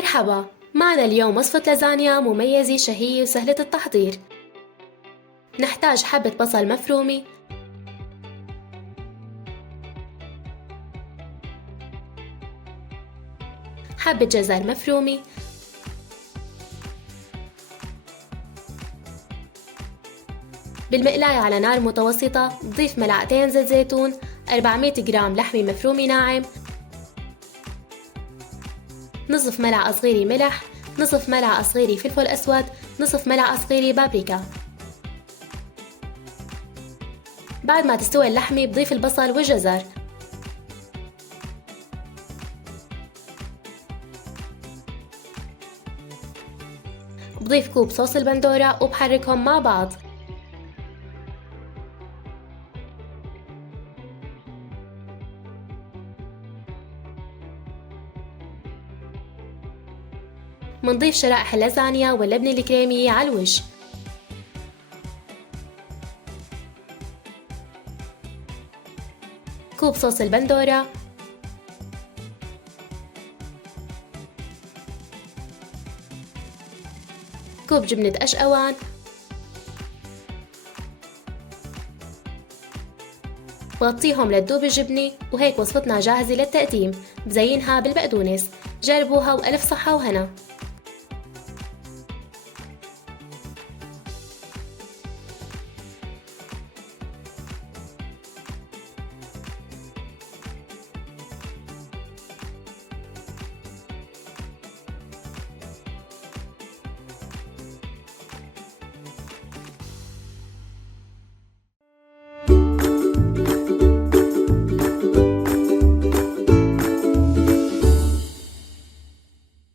مرحبا، معنا اليوم وصفة لازانيا مميزة شهية وسهلة التحضير. نحتاج حبة بصل مفرومة، حبة جزر مفرومة، بالمقلاية على نار متوسطة نضيف ملعقتين زيت زيتون، 400 جرام لحمة مفرومة ناعم، نصف ملعقة صغيرة ملح، نصف ملعقة صغيرة فلفل أسود، نصف ملعقة صغيرة بابريكا. بعد ما تستوي اللحمة بضيف البصل والجزر، بضيف كوب صوص البندورة وبحركهم مع بعض. منضيف شرائح اللازانيا واللبنة الكريمية على الوش. كوب صوص البندورة، كوب جبنة أشقوان، بغطيهم لتذوب الجبنة. وهيك وصفتنا جاهزة للتقديم. بزينها بالبقدونس. جربوها وألف صحة وهنا.